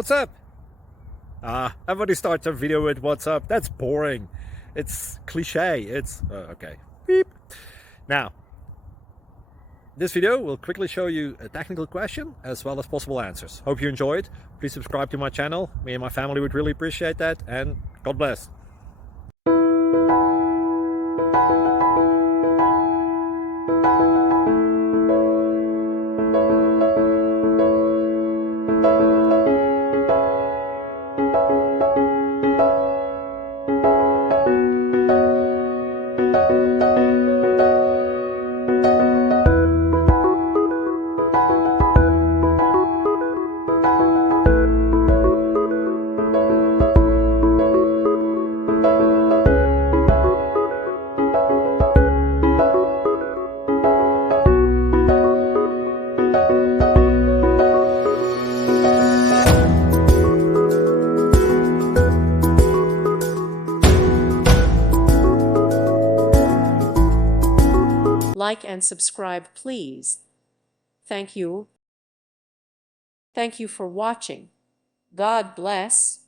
What's up? Everybody starts a video with what's up. That's boring. It's cliche. It's okay. Beep. Now, this video will quickly show you a technical question as well as possible answers. Hope you enjoyed. Please subscribe to my channel. Me and my family would really appreciate that, and God bless. Like and subscribe, please. Thank you. Thank you for watching. God bless.